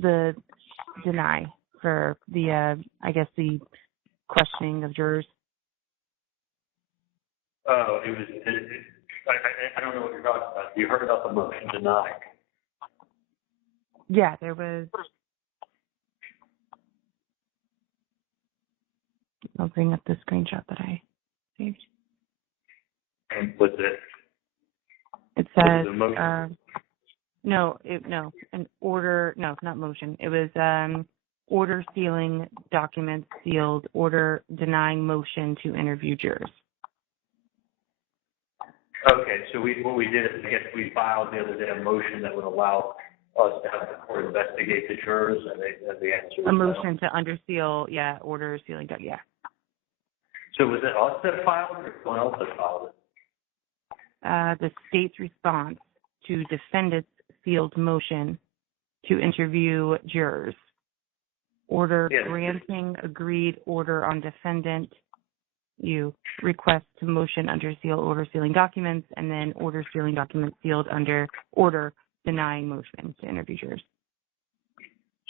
the deny for the, I guess, the questioning of jurors. Oh, I don't know what you're talking about. You heard about the motion deny. Yeah, there was. I'll bring up the screenshot that I saved. And what's it? It says, an order, no, not motion. It was order sealing documents sealed, order denying motion to interview jurors. Okay, so what we did is, I guess we filed the other day a motion that would allow us to have the court investigate the jurors, and the answer was a motion to under seal, order sealing, yeah. So was it us that filed it or someone else that filed it? The state's response to defendant's sealed motion to interview jurors. Order granting agreed order on defendant. You request to motion under seal, order sealing documents, and then order sealing documents sealed under order denying motion to interview jurors.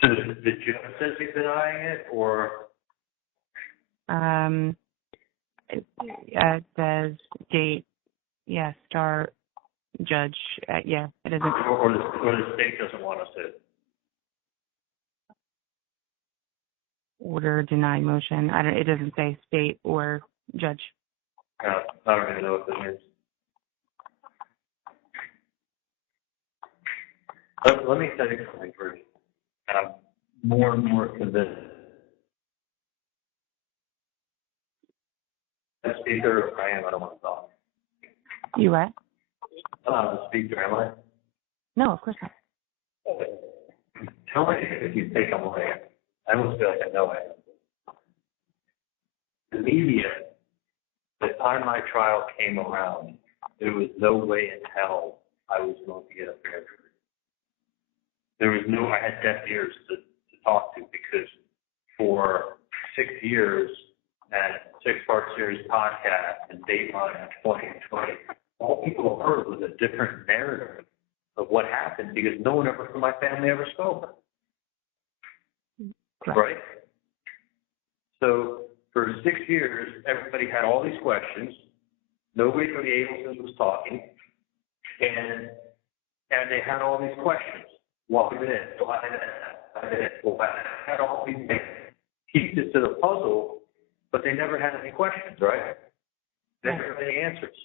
So the judge says he's denying it, or? It says date, star judge, it isn't. Or the state doesn't want us to. Order denying motion. It doesn't say state or judge. I don't even know what that means. Let me tell you something first. More and more convinced. The speaker, I don't want to talk. You what? The speaker, am I? No, of course not. Tell me if you think I'm away. I almost feel like I know I am. The media, the time my trial came around, there was no way in hell I was going to get a fair jury. I had deaf ears to talk to, because for 6 years at 6-part series podcast and Dateline in 2020, all people heard was a different narrative of what happened, because no one ever from my family ever spoke. Right? So for 6 years, everybody had all these questions. Nobody from the Adelsons was talking, and they had all these questions. Why this? Why that? Why this? Why that? Had all these pieces to the puzzle, but they never had any questions, right? Never had any answers.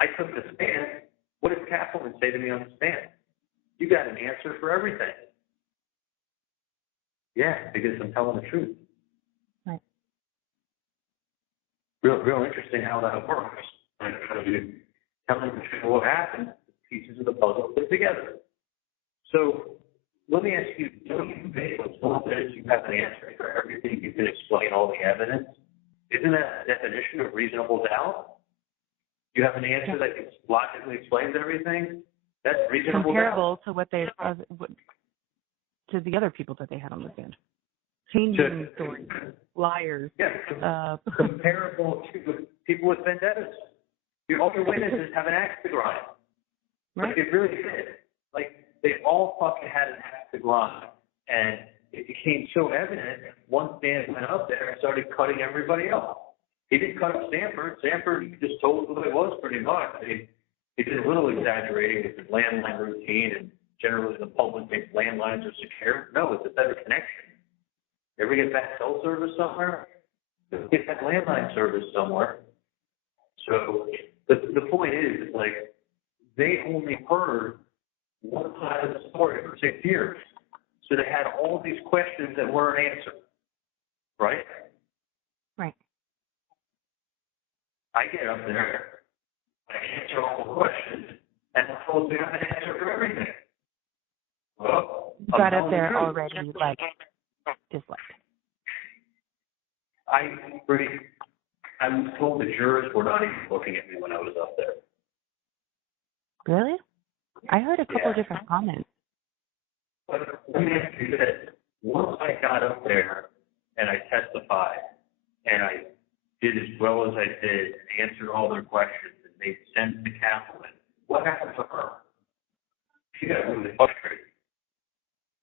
I took the stand. What did Catherine say to me on the stand? You got an answer for everything. Yeah, because I'm telling the truth. Right. Real interesting how that works. You telling the truth what happened, pieces of the puzzle fit together. So let me ask you, don't you think you have an answer for everything? You can explain all the evidence. Isn't that a definition of reasonable doubt? You have an answer that logically explains everything? That's reasonable comparable doubt. To what they to the other people that they had on the stand. Changing stories, liars. Yeah, comparable to people with vendettas. All your witnesses have an axe to grind. Right. Like, it really did. Like, they all fucking had an axe to grind. And it became so evident, one stand went up there and started cutting everybody else. He didn't cut up Stanford. Stanford just told what it was pretty much. He did a little exaggerating with his landline routine, and generally the public thinks landlines are secure. No, it's a better connection. Ever get that cell service somewhere? Get that landline service somewhere. So the point is, like, they only heard one side of the story for 6 years. So they had all these questions that weren't answered. Right? Right. I get up there, I answer all the questions, and I'm supposed to have an answer for everything. Well, you got up there already, like, disliked. I was told the jurors were not even looking at me when I was up there. Really? I heard a couple of different comments. But let me ask you this. Once I got up there and I testified, and I did as well as I did, and answered all their questions, and made sense to Catherine, what happened to her? She got really frustrated.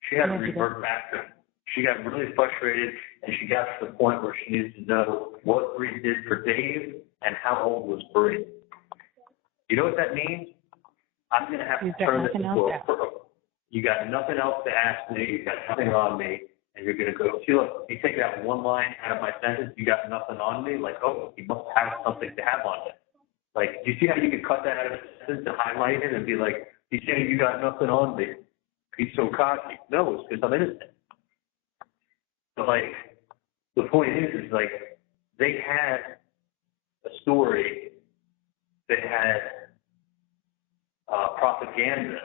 She had to revert back to him. She got really frustrated, and she got to the point where she needed to know what Bree did for Dave and how old was Bree. You know what that means? I'm going to have to turn this into a pro. You got nothing else to ask me. You got nothing on me. And you're going to go, see, look, you take that one line out of my sentence, you got nothing on me. Like, oh, you must have something to have on it. Like, do you see how you can cut that out of a sentence and highlight it and be like, you say you got nothing on me? He's so cocky. No, it's because I'm innocent. But, like, the point is like, they had a story that had propaganda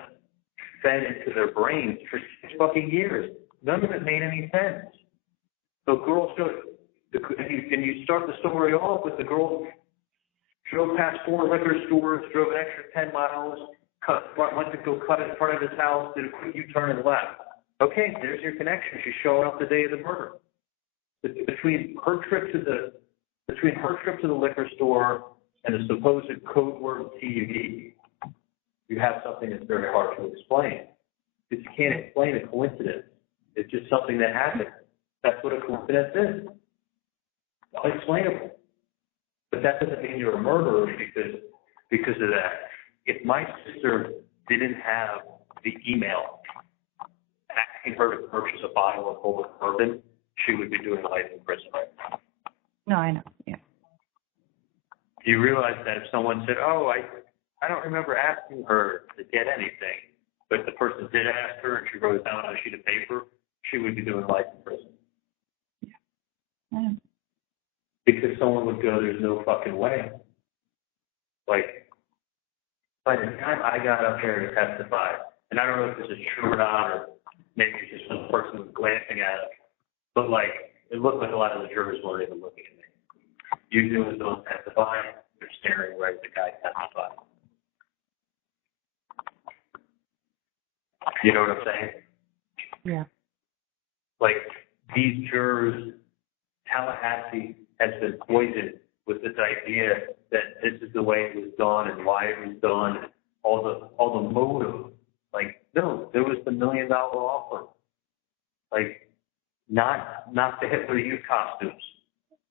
fed into their brains for 6 fucking years. None of it made any sense. So girls and you start the story off with the girl drove past 4 liquor stores, drove an extra 10 miles, went to go cut in front of his house, did a quick U-turn and left. Okay, there's your connection. She's showing up the day of the murder. Between her trip to the liquor store and the supposed code word TV, you have something that's very hard to explain. Because you can't explain a coincidence. It's just something that happened. That's what a coincidence is. Unexplainable. But that doesn't mean you're a murderer because of that. If my sister didn't have the email asking her to purchase a bottle of Holy Bourbon, she would be doing life in prison right now. No, I know. Yeah. Do you realize that if someone said, oh, I don't remember asking her to get anything, but the person did ask her and she wrote it down on a sheet of paper, she would be doing life in prison. Yeah. Because someone would go, there's no fucking way. Like, by the time I got up there to testify, and I don't know if this is true or not, or maybe it's just one person was glancing at it, but like, it looked like a lot of the jurors weren't even looking at me. Usually when those testify, they're staring right at the guy testifying. You know what I'm saying? Yeah. Like, these jurors, Tallahassee has been poisoned with this idea that this is the way it was done and why it was done, all the motive. Like, no, there was the $1 million offer. Like, not the Hitler Youth costumes.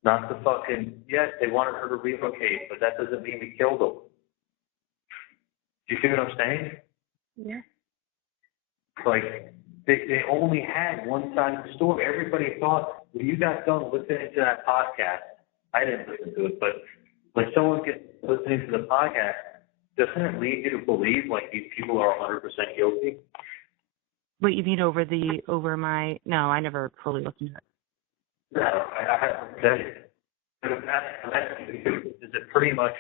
Not the fucking, yes, they wanted her to relocate, but that doesn't mean we killed them. Do you see what I'm saying? Yeah. Like, they only had one side of the story. Everybody thought, when you got done listening to that podcast, I didn't listen to it, but when someone gets listening to the podcast, doesn't it lead you to believe, like, these people are 100% guilty? Wait, you mean no, I never fully listened to it. No, I have to tell you. But if that's does it pretty much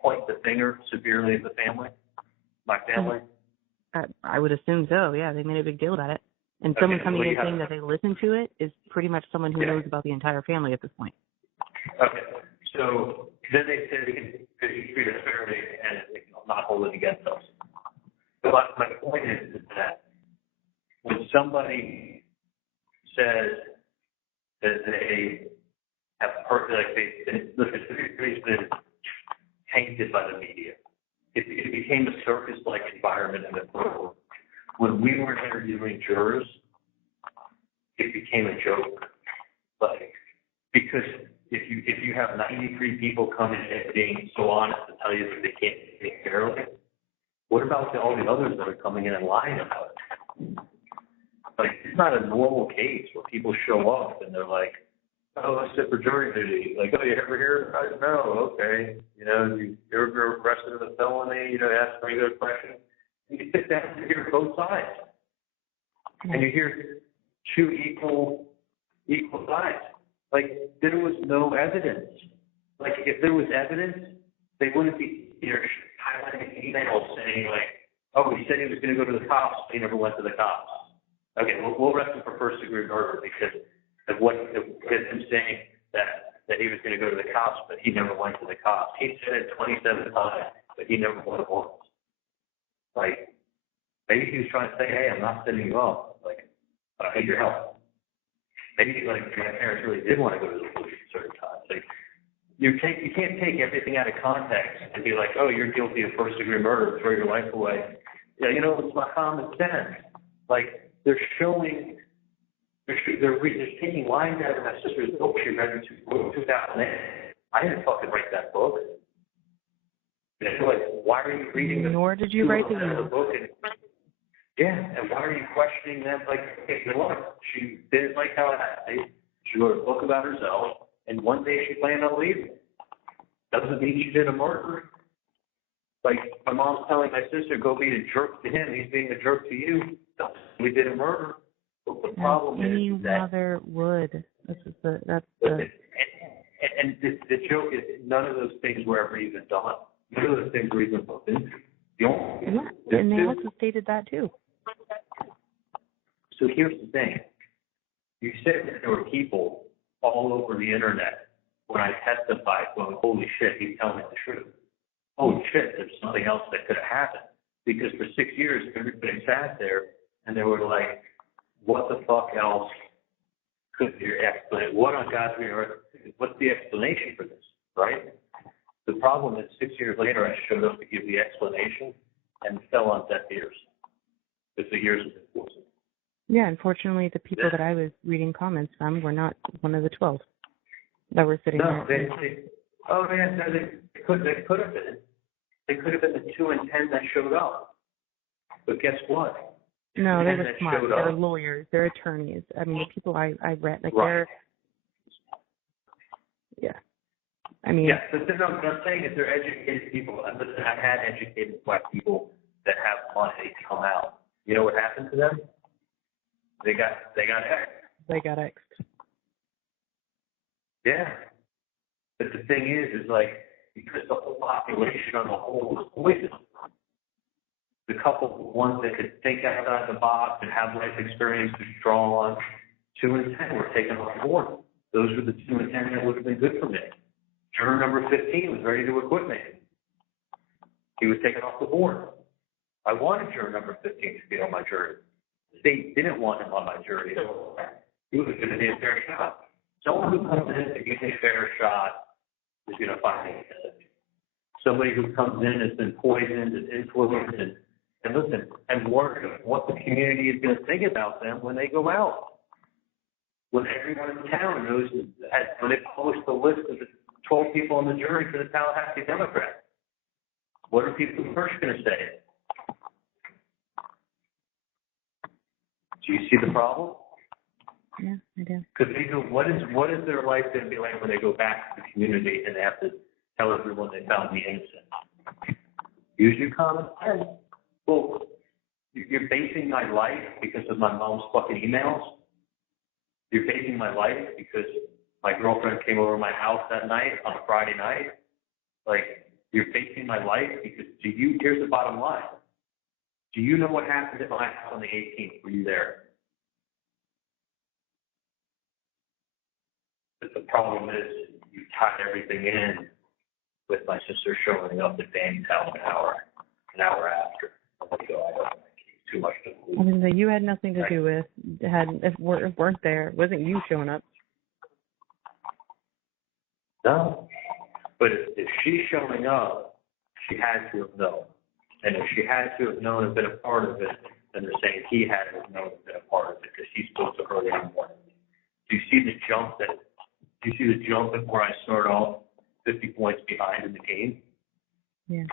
point the finger severely at the family? My family? I would assume so, yeah. They made a big deal about it. And someone coming in saying that they listened to it is pretty much someone who knows about the entire family at this point. Okay. So then they said that you treat us fairly and not hold it against us. But my point is that when somebody says that they have heard, like they've been tainted by the media, it became a circus-like environment in the courtroom. When we were interviewing jurors, it became a joke. Like, because if you have 93 people coming in being so honest to tell you that they can't take fairly, what about all the others that are coming in and lying about it? Like, it's not a normal case where people show up and they're like, oh, let's sit for jury duty. Like, oh, you ever hear? No, okay. You know, you're arrested in a felony, you know, ask regular questions. You sit down and hear both sides. And you hear two equal sides. Like, there was no evidence. Like, if there was evidence, they wouldn't be highlighting emails saying, like, oh, he said he was going to go to the cops. He never went to the cops. Okay, we'll arrest him for first-degree murder because of him saying that he was going to go to the cops, but he never went to the cops. He said it 27 times, but he never went once. Like, maybe he was trying to say, hey, I'm not sending you off. Like, I need your help. Maybe, like, my parents really did want to go to the police at certain times. Like, you can't take everything out of context and be like, oh, you're guilty of first-degree murder, throw your life away. Yeah, you know, it's my common sense. Like, they're showing, they're taking lines out of my sister's book she read in 2008. I didn't fucking write that book. And they're like, why are you reading the Nor did you write the book? And why are you questioning them? Like, hey, you know what? She didn't like how it happened. She wrote a book about herself, and one day she planned on leaving. Doesn't mean she did a murder. Like, my mom's telling my sister, go be a jerk to him. He's being a jerk to you. We did a murder. But the problem any is that mother would. That's the. And the joke is none of those things were ever even done. None of those things were even looked into. And they also stated that too. So here's the thing. You said that there were people all over the internet when I testified going, holy shit, he's telling me the truth. Holy shit, there's something else that could have happened. Because for 6 years, everybody sat there and they were like, what the fuck else could be your explanation? What on God's green earth? What's the explanation for this, right? The problem is 6 years later, I showed up to give the explanation and fell on deaf ears. It's the years of enforcement. Yeah, unfortunately, the people that I was reading comments from were not one of the 12 that were sitting there. They could have been. They could have been the 2 and 10 that showed up. But guess what? No, they were smart. They're lawyers. They're attorneys. I mean, the people I read, like they're, I mean. Yeah, but I'm saying that they're educated people. Listen, I had educated black people that have money come out. You know what happened to them? They got X'd. They got X'd. Yeah. But the thing is like, because the whole population on the whole was poisoned. The couple ones that could think outside the box and have life experience to draw on, 2 and 10 were taken off the board. Those were the 2 and 10 that would have been good for me. Juror number 15 was ready to acquit me. He was taken off the board. I wanted juror number 15 to be on my jury. The state didn't want him on my jury. He was going to need a fair shot. Someone who comes in to give me a fair shot is going to find me innocent. Somebody who comes in has been poisoned and influenced and listen, and worried of what the community is going to think about them when they go out. When everyone in town knows, when they publish the list of the 12 people on the jury for the Tallahassee Democrats, what are people first going to say? Do you see the problem? Yeah, I do. Because they go, what is their life going to be like when they go back to the community and they have to tell everyone they found me innocent? Use your common sense. Well, you're basing my life because of my mom's fucking emails? You're basing my life because my girlfriend came over to my house that night on a Friday night? Like, you're basing my life because here's the bottom line. Do you know what happened at my house on the 18th? Were you there? But the problem is you tied everything in with my sister showing up at Danny's house an hour after. Too much to believe. I mean, that you had nothing to do with, if weren't there, it wasn't you showing up. No. But if she's showing up, she had to have known. And if she had to have known and been a part of it, then they're saying he had to have known and been a part of it because he spoke to her that morning. Do you see the jump before I start off 50 points behind in the game? Yeah.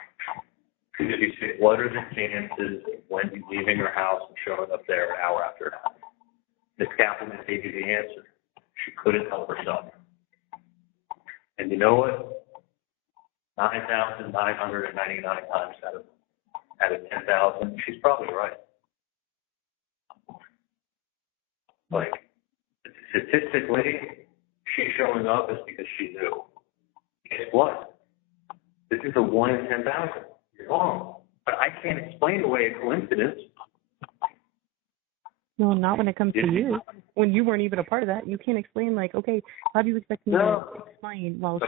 Because you say, what are the chances of Wendy leaving her house and showing up there an hour after it happened? Ms. Kaplan gave you the answer. She couldn't help herself. And you know what? 9,999 times out of 10,000, she's probably right. Like, statistically, she's showing up is because she knew. Guess what? This is a 1 in 10,000. You're wrong. But I can't explain away a coincidence. No, not when it comes to you. When you weren't even a part of that, you can't explain, like, okay, how do you expect me to explain while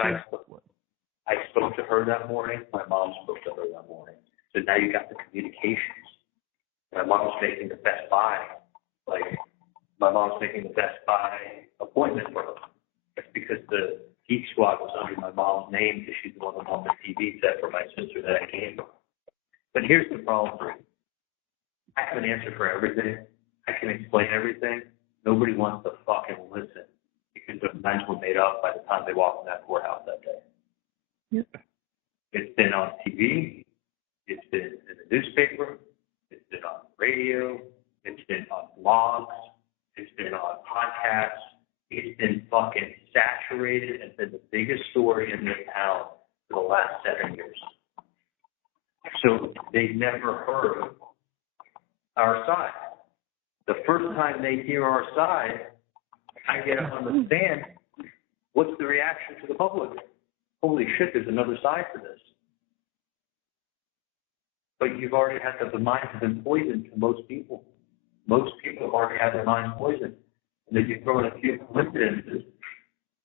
I spoke to her that morning. My mom spoke to her that morning. So now you got the communications. My mom's making the Best Buy. Like, my mom's making the Best Buy appointment for her. That's because the Geek Squad was under my mom's name because she's the one that bought the TV set for my sister that I came from. But here's the problem for me. I have an answer for everything, I can explain everything. Nobody wants to fucking listen because their minds were made up by the time they walked in that courthouse that day. Yep. It's been on TV. It's been in the newspaper. It's been on the radio. It's been on blogs. It's been on podcasts. It's been fucking saturated and been the biggest story in this town for the last 7 years. So they never heard our side. The first time they hear our side, I get up on the stand. What's the reaction to the public? Holy shit, there's another side to this. But you've already had the minds have been poisoned to most people. Most people have already had their minds poisoned. And then you throw in a few coincidences,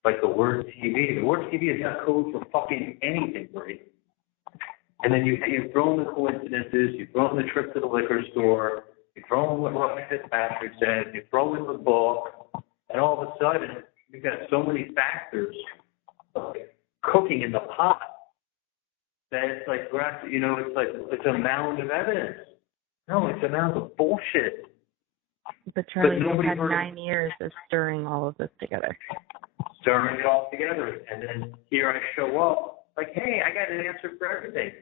like the word TV. The word TV is not code for fucking anything, right? And then you throw in the coincidences, you throw in the trip to the liquor store, you throw in what Ryan Fitzpatrick said, you throw in the book, and all of a sudden, you've got so many factors cooking in the pot that it's like, it's a mound of evidence. No, it's a mound of bullshit. But Charlie, you had 9 years of stirring all of this together. Stirring it all together. And then here I show up, like, hey, I got an answer for everything.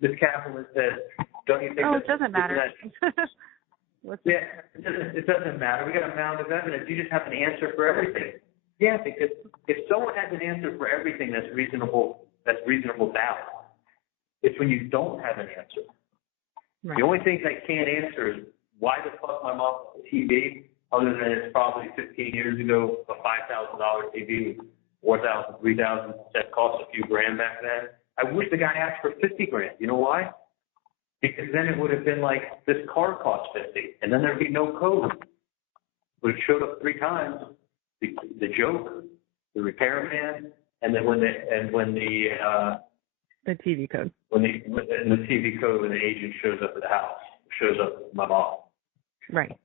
Ms. Kaplan says, don't you think it doesn't matter. Yeah, it doesn't matter. We got a mound of evidence. You just have an answer for everything. Yeah, because if someone has an answer for everything that's reasonable doubt, it's when you don't have an answer. Right. The only things I can't answer is why the fuck my mom on TV, other than it's probably 15 years ago, a $5,000 TV with $4,000, $3,000 that cost a few grand back then. I wish the guy asked for $50,000. You know why? Because then it would have been like this car cost $50,000, and then there'd be no code. But it showed up 3 times. The joke, the repairman, and then when the TV code. When the TV code, when the agent shows up at the house, shows up with my mom. Right.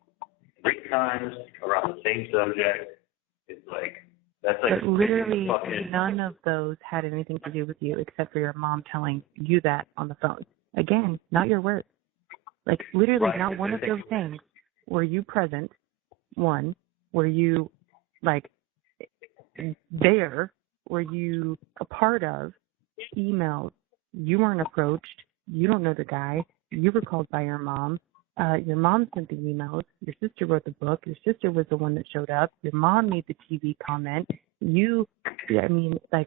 3 times around the same subject. It's like, that's like. But literally none of those had anything to do with you except for your mom telling you that on the phone. Again, not your words. Like literally right. Not one of those things. Were you present? One. Were you like there? Were you a part of? Emails? You weren't approached. You don't know the guy. You were called by your mom. Your mom sent the emails. Your sister wrote the book. Your sister was the one that showed up. Your mom made the TV comment.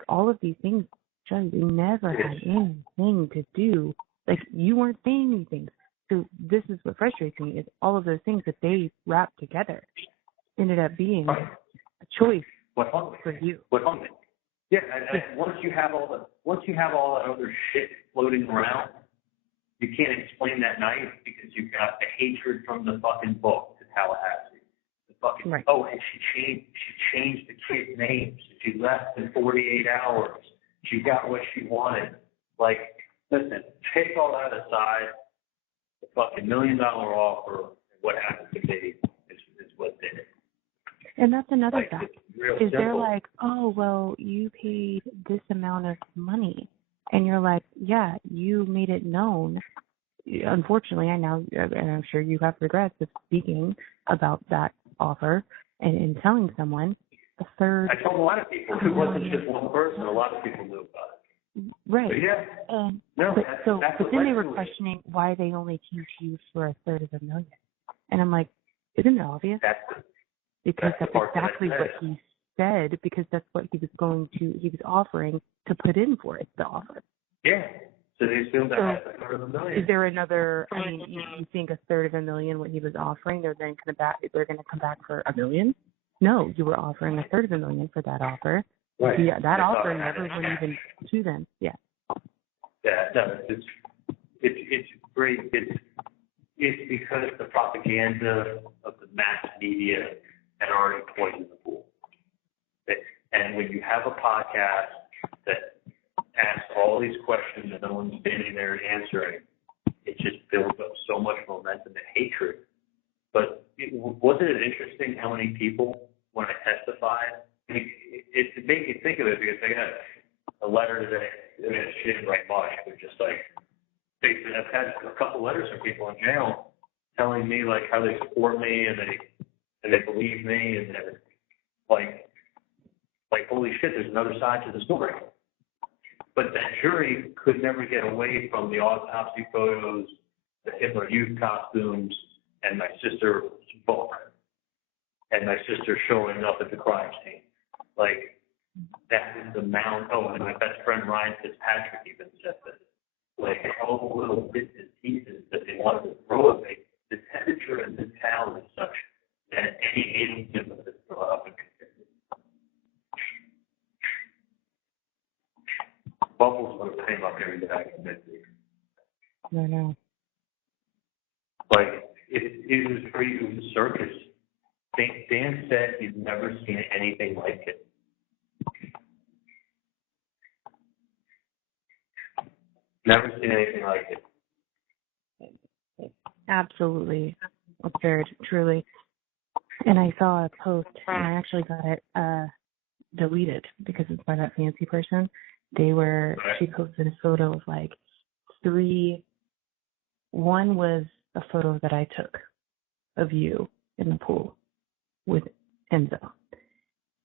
All of these things, Charlie, they never had anything to do. Like, you weren't saying anything. So this is what frustrates me, is all of those things that they wrapped together ended up being a choice for you. Yeah, and once you have all that other shit floating around, you can't explain that night because you've got the hatred from the fucking book to Tallahassee. The fucking right. Oh, and she changed the kids' names. She left in 48 hours. She got what she wanted. Like, listen, take all that aside. The fucking $1 million offer and what happened to me is what did it. And that's another fact. Is simple. They're like, oh, well, you paid this amount of money. And you're like, yeah, you made it known. Unfortunately, and I'm sure you have regrets of speaking about that offer and telling someone a third. I told a lot of people. It wasn't just one person. A lot of people knew about it. Right. But yeah. But then they were questioning why they only came to you for $350,000. And I'm like, isn't it obvious? Because that's exactly what he said, because that's what he was offering to put in for it, the offer. Yeah. So they assumed that had $350,000. Is there another, you think $350,000 what he was offering, they're going to come back for $1 million? No, you were offering $350,000 for that offer. Right. Yeah, that offer never went even to them. Yeah. Yeah, no, it's great. It's because the propaganda of the mass media had already poisoned the pool. And when you have a podcast that asks all these questions and no one's standing there answering, it just builds up so much momentum and hatred. But wasn't it interesting how many people, when I testified, it made me think of it because I got a letter today. I mean, she didn't write much, but just like, I've had a couple letters from people in jail telling me like how they support me and they believe me and they're like holy shit, there's another side to the story. But that jury could never get away from the autopsy photos, the Hitler Youth costumes, and my sister's book, and my sister showing up at the crime scene. Like, that is the amount. Oh, and my best friend Ryan Fitzpatrick even said this. Like, all the little bits and pieces that they wanted to throw away. The temperature in this town is such that any agent would throw up and Bubbles would have came up every day in midweek. I know. Like, it was free, it was a circus. Dan said he's never seen anything like it. Never seen anything like it. Absolutely absurd, truly. And I saw a post, and I actually got it deleted because it's by that fancy person. She posted a photo of like 3. One was a photo that I took of you in the pool with Enzo.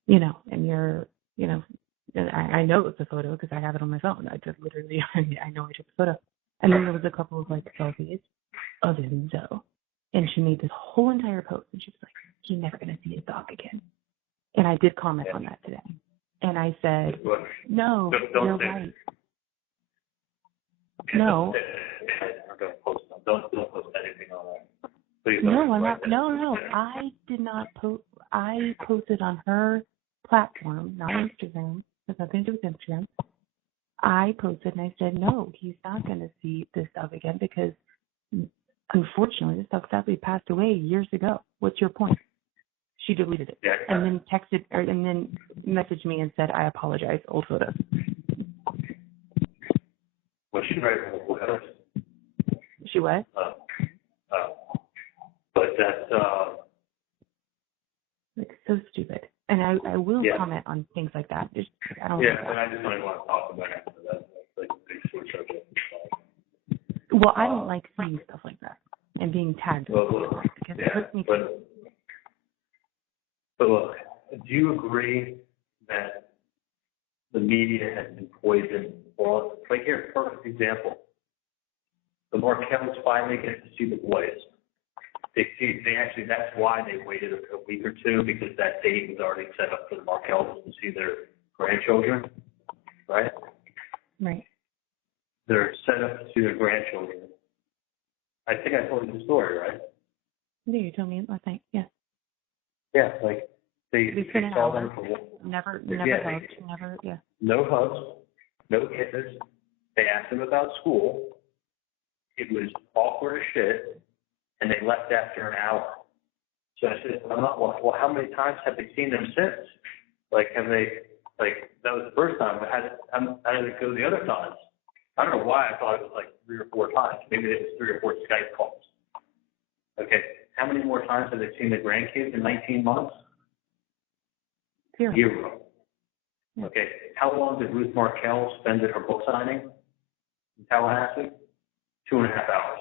And you're, I know it's a photo because I have it on my phone. I just literally, I know I took the photo. And then there was a couple of like selfies of Enzo. And she made this whole entire post, and she was like, he's never going to see his dog again. And I did comment on that today. And I said, no, you're right. No. Don't post anything on that. Please No, I'm not. No. I did not post. I posted on her platform, not Instagram. It has nothing to do with Instagram. I posted and I said, no, he's not going to see this dog again because, unfortunately, this dog sadly passed away years ago. What's your point? She deleted it, and then and then messaged me and said, I apologize, old photos. Was she right with photos? She what? But that's it's so stupid. And I will comment on things like that. I don't. Yeah, and I just don't want to talk about it. That's like a big sort of subject. Well, I don't like seeing stuff like that and being tagged because it hurts me. But look, do you agree that the media has been poisoned? Well, like here, perfect example. The Markels finally get to see the boys. They actually, that's why they waited a week or two, because that date was already set up for the Markels to see their grandchildren, right? Right. They're set up to see their grandchildren. I think I told you the story, right? Yeah, you told me last night. Yeah. Yeah, like they saw them for never hugged, never. No hugs, no kisses. They asked them about school. It was awkward as shit, and they left after an hour. So I said, well, how many times have they seen them since? Like, have they, like, that was the first time, but how did it go the other times? I don't know why I thought it was like 3 or 4 times. Maybe it was 3 or 4 Skype calls. Okay, how many more times have they seen the grandkids in 19 months? 0. Okay, how long did Ruth Markel spend at her book signing in Tallahassee? 2.5 hours.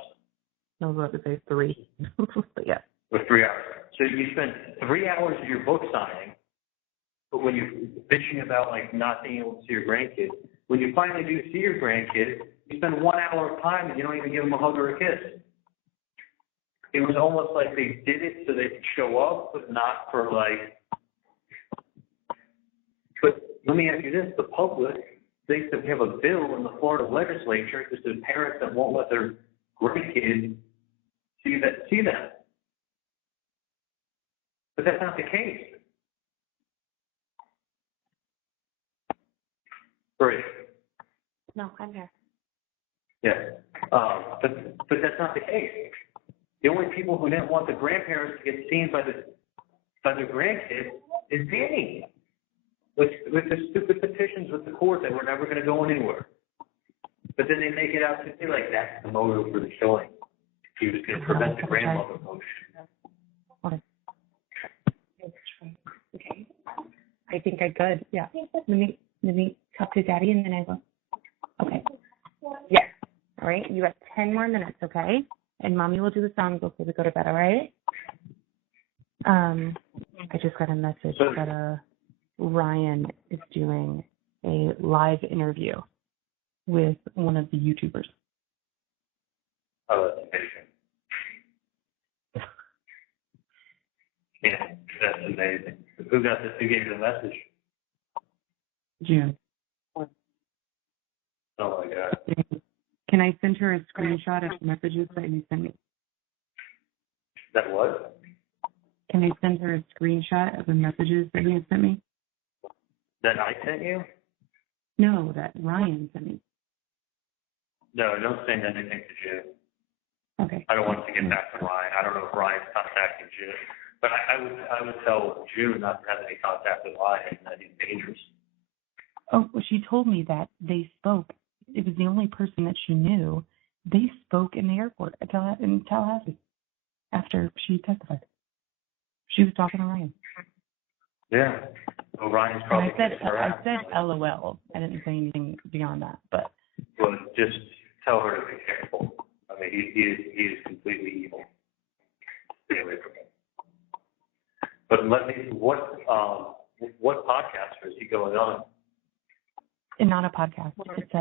I was about to say 3. But yeah. Or 3 hours. So you spend 3 hours at your book signing, but when you're bitching about like not being able to see your grandkids, when you finally do see your grandkids, you spend 1 hour of time and you don't even give them a hug or a kiss. It was almost like they did it so they could show up, but not for like. But let me ask you this: the public thinks that we have a bill in the Florida legislature because there's parents that won't let their grandkids see them. But that's not the case. Right. No, I'm here. Yeah. But that's not the case. The only people who didn't want the grandparents to get seen by their grandkids is Danny. With the stupid petitions with the court that we're never going to go anywhere. But then they make it out to be like that's the motive for the killing. He was going to prevent the grandmother motion. Okay. I think I could. Yeah. Let me talk to Daddy and then I will. Okay. Yes. All right. You have 10 more minutes. Okay. And Mommy will do the song before we go to bed, all right? I just got a message that Ryan is doing a live interview with one of the YouTubers. Oh, that's amazing. Yeah, that's amazing. Who got this? Who gave you the message? June. Oh my God. Can I send her a screenshot of the messages that you sent me? That what? Can I send her a screenshot of the messages that you sent me? That I sent you? No, that Ryan sent me. No, don't send anything to June. Okay. I don't want to get back to Ryan. I don't know if Ryan's contacting June. But I would tell June not to have any contact with Ryan, that he's dangerous. Oh, well, she told me that they spoke. It was the only person that she knew. They spoke in the airport in Tallahassee after she testified. She was talking to Ryan. Yeah. Well, Ryan's probably. I said LOL. I didn't say anything beyond that, but. Well, just tell her to be careful. I mean, he is completely evil. Stay away from him. But what podcast is he going on? And not a podcast. It's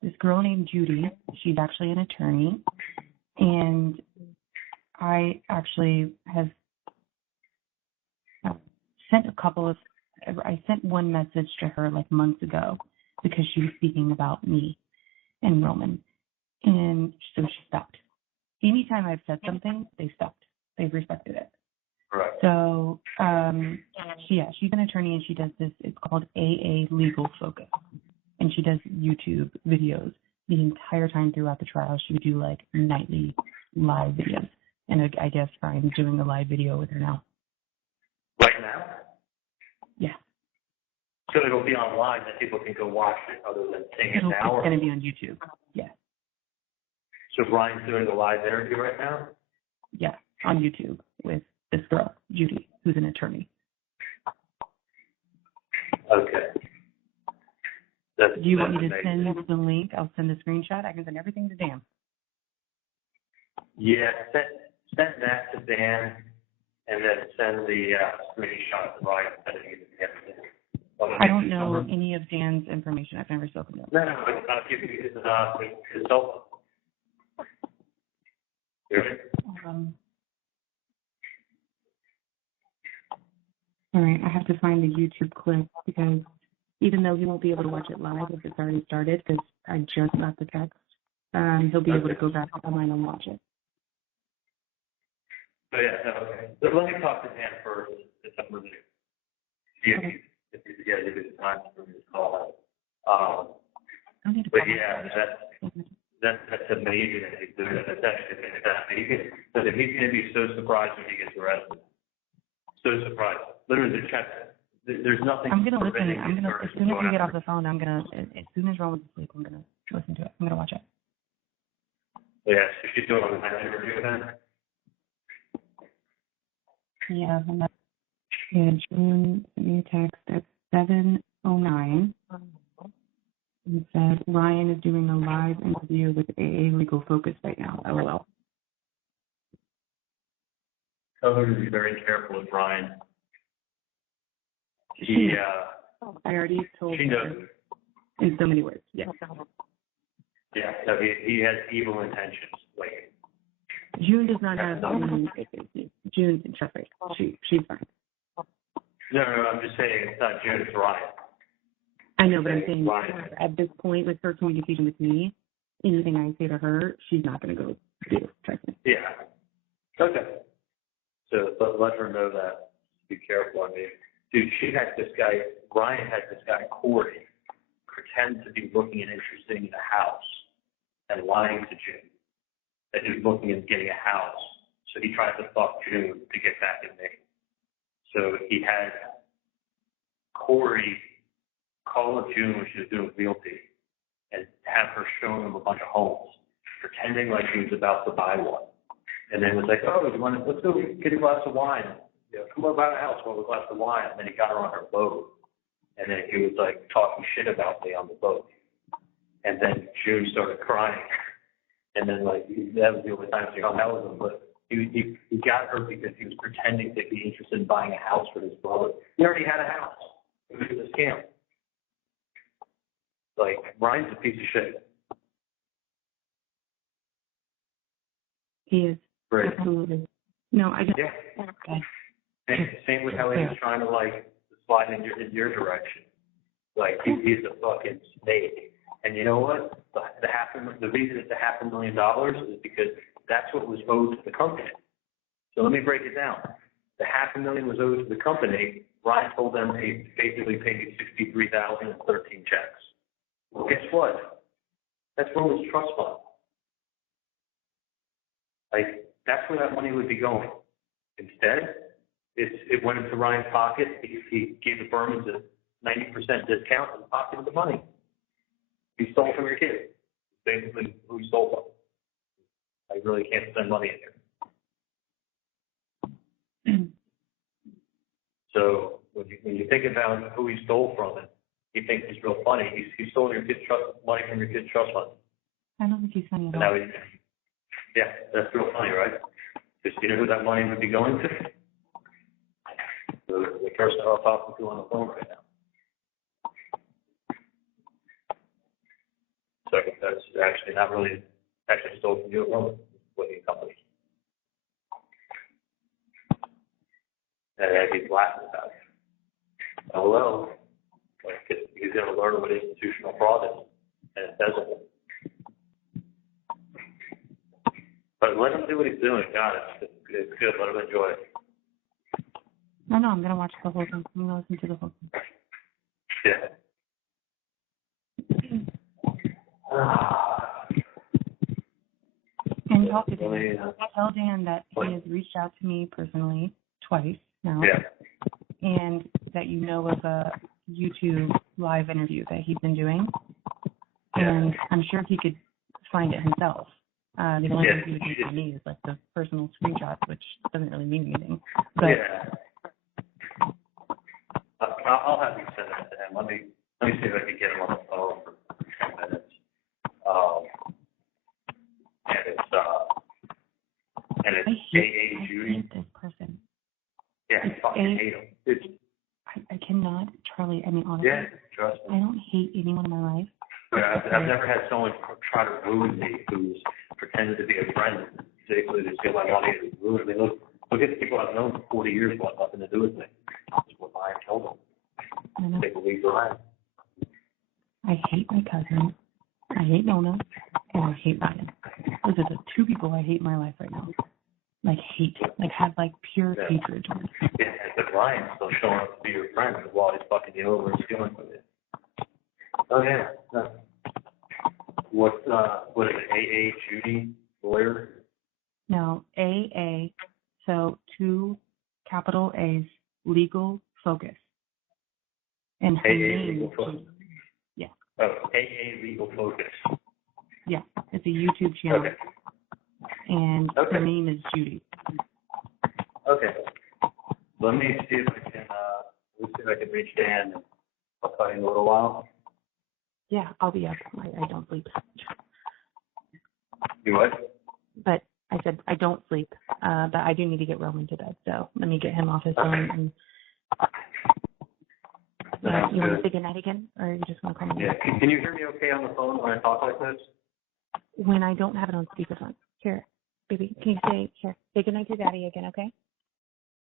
this girl named Judy. She's actually an attorney, and I actually have I sent one message to her like months ago because she was speaking about me and Roman, and so she stopped. Anytime I've said something, they stopped. They've respected it. Right. So, she's an attorney and she does this. It's called AALegalFocus, and she does YouTube videos the entire time throughout the trial. She would do like nightly live videos, and I guess Ryan's doing a live video with her now. Right now? Yeah. So it'll be online that people can go watch it, other than seeing it now. It's going to be on YouTube. Yeah. So Ryan's doing a live interview right now? Yeah, on YouTube with this girl, Judy, who's an attorney. Okay. Do you want me to send the link? I'll send the screenshot. I can send everything to Dan. Yeah, send that to Dan, and then send the screenshot to Ryan. I don't know any of Dan's information. I've never spoken to him. No, but I'll give you his cell phone. All right, I have to find the YouTube clip because even though he won't be able to watch it live if it's already started, because I just got the text, he'll be able to go back online and watch it. So okay. So let me talk to Dan first. If I'm really, if he's give me the time for me to call out. But yeah, that's amazing that he's doing it. That's actually fantastic. Because if he's going to be so surprised when he gets arrested. So surprised. Literally, there's nothing. I'm gonna listen. As soon as we get off the phone, as soon as Roman's asleep, I'm gonna listen to it. I'm gonna watch it. Yeah, so she's doing an interview then. Yeah, June sent me a text at 7:09. He said Ryan is doing a live interview with AALegalFocus right now. LOL. Tell her to be very careful with Ryan. I already told she her knows. In so many words. Yeah. Yeah, so he has evil intentions. Like, June does not have June, trust me, she's fine. No, I'm just saying it's not June, it's Ryan. I know, but I'm saying at this point with her communication with me, anything I say to her, she's not going to go do. Trust me. Yeah. Okay. So let her know that. Be careful. I mean, dude, Ryan had this guy, Corey, pretend to be looking and interested in a house and lying to June that he was looking and getting a house. So he tried to fuck June to get back at me. So he had Corey call up June when she was doing realty and have her showing him a bunch of homes, pretending like he was about to buy one. And then was like, let's go get a glass of wine. Come on, buy a house, we'll have a glass of wine. And then he got her on her boat. And then he was like talking shit about me on the boat. And then June started crying. And then, like, that was the only time she hung out with him. But he got her because he was pretending to be interested in buying a house for his brother. He already had a house. It was a scam. Like, Ryan's a piece of shit. He is. Right. Absolutely. No, I just. Yeah. Okay. Same with how he was trying to, like, slide in your direction. Like, he's a fucking snake. And you know what? The reason it's $500,000 is because that's what was owed to the company. So let me break it down. The $500,000 was owed to the company. Ryan told them he basically paid me $63,013 checks. Well, guess what? That's from his trust fund. Like, that's where that money would be going. Instead, it went into Ryan's pocket. He gave the Bermans a 90% discount and pocketed the money. He stole from your kid. Basically, who he stole from. I really can't spend money in here. So when you think about who he stole from, and you think it's real funny. He stole your kid's money from your kid's trust fund. I don't think he's funny at all. Now yeah, that's real funny, right? Because you know who that money would be going to? The person I'm talking to on the phone right now. So that's actually not really stole from you alone with the company. And he's laughing about it. Oh well, he's going to learn what institutional fraud is and embezzlement. But let him do what he's doing. God, it's good. Let him enjoy it. No, I'm going to watch the whole thing. I'm going to listen to the whole thing. Yeah. And talk to Dan. Tell Dan that he has reached out to me personally twice now. Yeah. And that you know of a YouTube live interview that he's been doing. Yeah. And I'm sure he could find it himself. The only thing he would do for me is like the personal screenshots, which doesn't really mean anything. But yeah. I'll have you send that to him. Let me see if I can get him on the phone for 10 minutes. And it's AA Judy. I hate this person. Yeah, I fucking hate him. I cannot, Charlie. I mean, honestly, yeah, trust me. I don't hate anyone in my life. I've never had someone try to ruin me who's pretended to be a friend. Basically, they feel like I need to ruin me. Look at the people I've known for 40 years who want nothing to do with me. That's what Ryan told them. They believe Ryan. I hate my cousin. I hate Nona. And I hate Ryan. Those are the two people I hate in my life right now. Like hate. Like have like pure hatred towards. Yeah, but Ryan's still showing up to be your friend while he's fucking you over and stealing from you. Oh yeah. No. What is it? AA Judy lawyer? No, AA. So 2 capital A's. Legal Focus. And her name Legal Focus. Yeah. Oh, AA Legal Focus. Yeah, it's a YouTube channel. Okay. And her name is Judy. Okay. Let me see if I can reach Dan. I'll call you in a little while. Yeah, I'll be up. I don't sleep. You what? But I said I don't sleep. But I do need to get Roman to bed. So let me get him off his phone. And you want to say goodnight again, or you just want to call me? Yeah. Can you hear me okay on the phone when I talk like this? When I don't have it on speakerphone. Here, baby, can you say goodnight to Daddy again, okay?